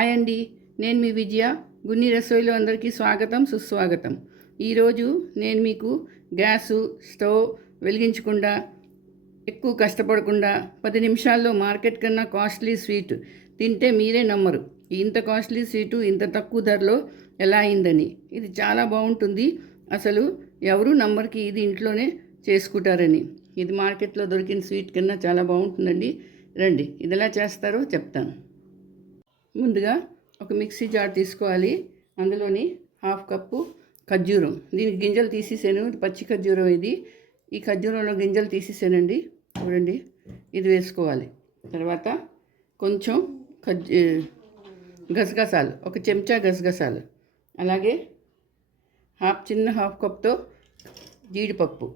Hi అండి, నేను మీ విజయ. గున్ని రసోయిలో అందరికీ స్వాగతం, సుస్వాగతం. ఈరోజు నేను మీకు గ్యాసు స్టవ్ వెలిగించకుండా ఎక్కువ కష్టపడకుండా 10 నిమిషాల్లో మార్కెట్ కన్నా కాస్ట్లీ స్వీట్ తింటే మీరే నమ్మరు. ఇంత కాస్ట్లీ స్వీటు ఇంత తక్కువ ధరలో ఎలా అయిందని. ఇది చాలా బాగుంటుంది. అసలు ఎవరు నమ్మరికి ఇది ఇంట్లోనే చేసుకుంటారని. ఇది మార్కెట్లో దొరికిన స్వీట్ కన్నా చాలా బాగుంటుందండి. రండి, ఇది ఎలా చేస్తారో చెప్తాను. ముందుగా ఒక మిక్సీ జార్ తీసుకోవాలి. అందులోని 1/2 కప్పు ఖర్జూరం, దీనికి గింజలు తీసేసాను, పచ్చి ఖర్జూరం ఇది. ఈ ఖర్జూరంలో గింజలు తీసేసానండి, చూడండి. ఇది వేసుకోవాలి. తర్వాత కొంచెం గసగసాలు, 1 చెంచా గసగసాలు, అలాగే చిన్న 1/2 కప్తో జీడిపప్పు,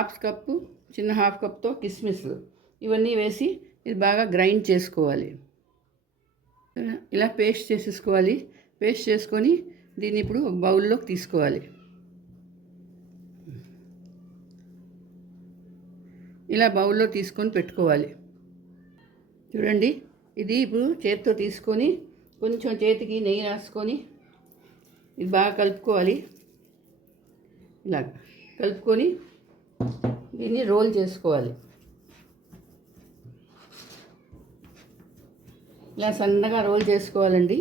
1/2 కప్పు చిన్న 1/2 కప్తో కిస్మిస్లు, ఇవన్నీ వేసి ఇది బాగా గ్రైండ్ చేసుకోవాలి. ఇలా పేస్ట్ చేసేసుకోవాలి. పేస్ట్ చేసుకొని దీన్ని ఇప్పుడు ఒక బౌల్లోకి తీసుకోవాలి. ఇలా బౌల్లో తీసుకొని పెట్టుకోవాలి. చూడండి, ఇది ఇప్పుడు చేతితో తీసుకొని కొంచెం చేతికి నెయ్యి రాసుకొని ఇది బాగా కలుపుకోవాలి. ఇలా కలుపుకొని దీన్ని రోల్ చేసుకోవాలి. ఇలా సన్నగా రోల్ చేసుకోవాలండి.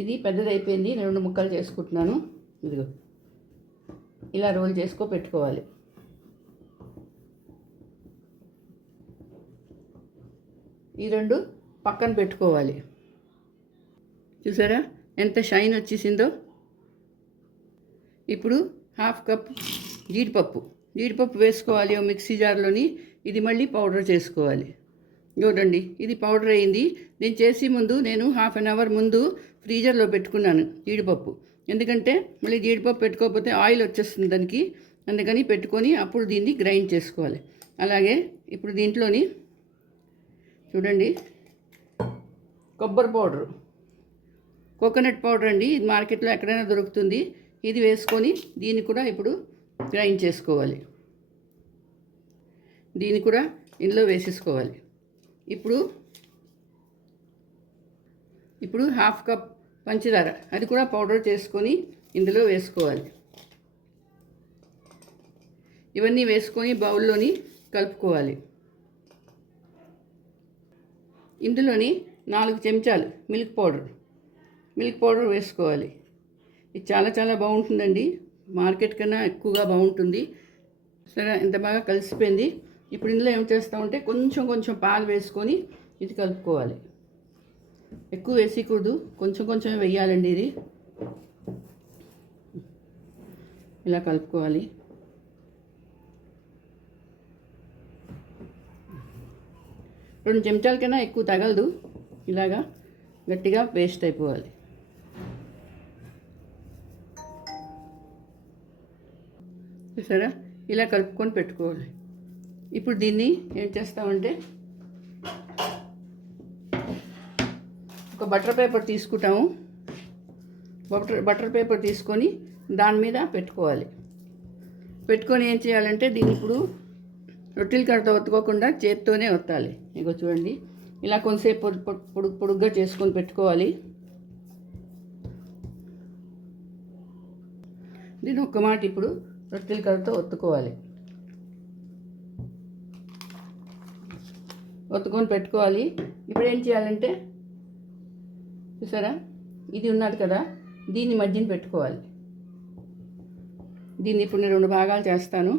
ఇది పెద్దదైపోయింది, 2 ముక్కలు చేసుకుంటున్నాను. ఇదిగో ఇలా రోల్ చేసుకో పెట్టుకోవాలి. ఈ 2 పక్కన పెట్టుకోవాలి. చూసారా ఎంత షైన్ వచ్చేసిందో. ఇప్పుడు 1/2 కప్ జీడిపప్పు వేసుకోవాలి ఓ మిక్సీ జార్లోని. ఇది మళ్ళీ పౌడర్ చేసుకోవాలి. చూడండి, ఇది పౌడర్ అయింది. దీన్ని చేసే ముందు నేను 1/2 అవర్ ముందు ఫ్రీజర్లో పెట్టుకున్నాను జీడిపప్పు. ఎందుకంటే మళ్ళీ జీడిపప్పు పెట్టుకోకపోతే ఆయిల్ వచ్చేస్తుంది దానికి, అందుకని పెట్టుకొని అప్పుడు దీన్ని గ్రైండ్ చేసుకోవాలి. అలాగే ఇప్పుడు దీంట్లోని చూడండి కొబ్బరి పౌడరు, కోకోనట్ పౌడర్ అండి. ఇది మార్కెట్లో ఎక్కడైనా దొరుకుతుంది. ఇది వేసుకొని దీన్ని కూడా ఇప్పుడు గ్రైండ్ చేసుకోవాలి. దీన్ని కూడా ఇందులో వేసేసుకోవాలి. ఇప్పుడు 1/2 కప్ పంచదార, అది కూడా పౌడర్ చేసుకొని ఇందులో వేసుకోవాలి. ఇవన్నీ వేసుకొని బౌల్లోని కలుపుకోవాలి. ఇందులోని 4 చెంచాలు మిల్క్ పౌడర్ వేసుకోవాలి. ఇది చాలా చాలా బాగుంటుందండి, మార్కెట్ కన్నా ఎక్కువగా బాగుంటుంది. సరే, ఇంత బాగా కలిసిపోయింది. ఇప్పుడు ఇందులో ఏం చేస్తామంటే కొంచెం పాలు వేసుకొని ఇది కలుపుకోవాలి. ఎక్కువ వేసేయకూడదు, కొంచెం వేయాలండి. ఇది ఇలా కలుపుకోవాలి. రెండు చెంచాల కన్నా ఎక్కువ తగలదు. ఇలాగా గట్టిగా పేస్ట్ అయిపోవాలి. చూసారా, ఇలా కలుపుకొని పెట్టుకోవాలి. ఇప్పుడు దీన్ని ఏం చేస్తామంటే ఒక బటర్ పేపర్ తీసుకుంటాము. బటర్ పేపర్ తీసుకొని దాని మీద పెట్టుకోవాలి. పెట్టుకొని ఏం చేయాలంటే దీన్ని ఇప్పుడు రొట్టెల కర్రతో ఒత్తుకోకుండా చేత్తోనే ఒత్తాలి. ఇగో చూడండి, ఇలా కొంతసేపు పొడుగ్గా చేసుకొని పెట్టుకోవాలి. దీన్ని ఒక్క మాట ఇప్పుడు రొట్టెల కర్రతో ఒత్తుకోవాలి. ఒత్తుకొని పెట్టుకోవాలి. ఇప్పుడు ఏం చేయాలంటే చూసారా, ఇది ఉన్నది కదా, దీన్ని మధ్యన పెట్టుకోవాలి. దీన్ని ఇప్పుడు నేను 2 భాగాలు చేస్తాను.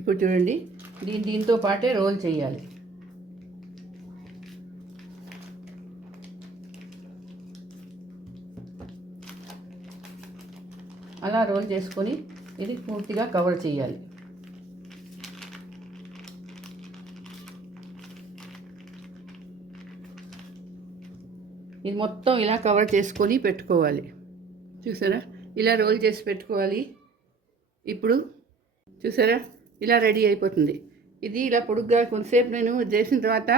ఇప్పుడు చూడండి, దీంతో పాటే రోల్ చేయాలి. అలా రోల్ చేసుకొని ఇది పూర్తిగా కవర్ చేయాలి. ఇది మొత్తం ఇలా కవర్ చేసుకొని పెట్టుకోవాలి. చూసారా, ఇలా రోల్ చేసి పెట్టుకోవాలి. ఇప్పుడు చూసారా, ఇలా రెడీ అయిపోతుంది. ఇది ఇలా పొడుగ్గా కొంతసేపు నేను చేసిన తర్వాత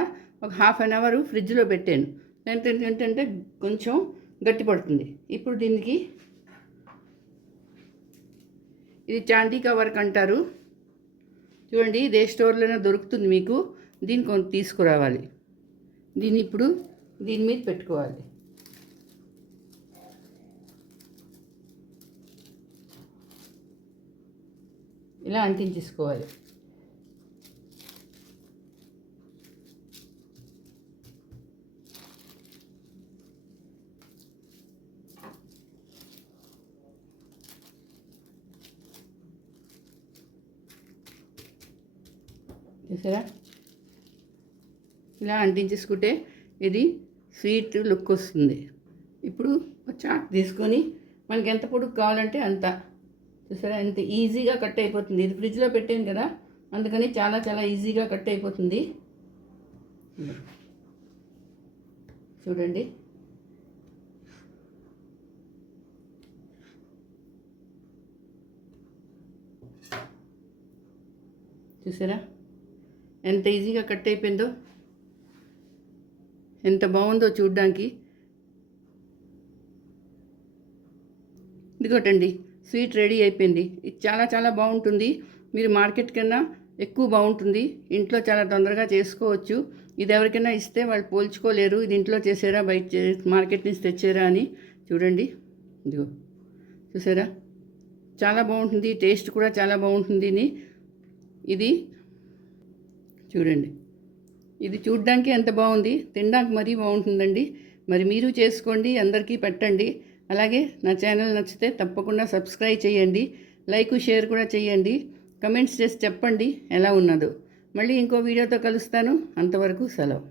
ఒక 1/2 అవర్ ఫ్రిడ్జ్లో పెట్టాను. ఎంత ఏంటంటే కొంచెం గట్టి పడుతుంది. ఇప్పుడు దీనికి ఇది చాందీ వర్క్ అంటారు. చూడండి, ఇదే స్టోర్లోనే దొరుకుతుంది మీకు. దీన్ని కొంచెం తీసుకురావాలి. దీన్ని ఇప్పుడు దీని మీద పెట్టుకోవాలి. ఇలా అంటించేసుకోవాలి. చూసారా, ఇలా అంటించేసుకుంటే ఇది స్వీట్ లుక్ వస్తుంది. ఇప్పుడు చాక్ తీసుకొని మనకి ఎంత పొడుగు కావాలంటే అంత, చూసారా ఎంత ఈజీగా కట్ అయిపోతుంది. ఇది ఫ్రిడ్జ్లో పెట్టాను కదా, అందుకని చాలా చాలా ఈజీగా కట్ అయిపోతుంది. చూడండి, చూసారా ఎంత ఈజీగా కట్ అయిపోయిందో, ఎంత బాగుందో చూడ్డానికి. ఇదిగోటండి, స్వీట్ రెడీ అయిపోయింది. ఇది చాలా చాలా బాగుంటుంది. మీరు మార్కెట్ కన్నా ఎక్కువ బాగుంటుంది. ఇంట్లో చాలా తొందరగా చేసుకోవచ్చు. ఇది ఎవరికైనా ఇస్తే వాళ్ళు పోల్చుకోలేరు, ఇది ఇంట్లో చేసారా బయట మార్కెట్ నుంచి తెచ్చారా అని. చూడండి, ఇదిగో చూసారా చాలా బాగుంటుంది. టేస్ట్ కూడా చాలా బాగుంటుంది. ఇది చూడండి, ఇది చూడ్డానికి ఎంత బాగుంది, తినడానికి మరీ బాగుంటుందండి. మరి మీరు చేసుకోండి, అందరికీ పెట్టండి. అలాగే నా ఛానల్ నచ్చితే తప్పకుండా సబ్స్క్రైబ్ చేయండి, లైక్ షేర్ కూడా చేయండి, కమెంట్స్ చేసి చెప్పండి ఎలా ఉన్నదో. మళ్ళీ ఇంకో వీడియోతో కలుస్తాను. అంతవరకు సెలవు.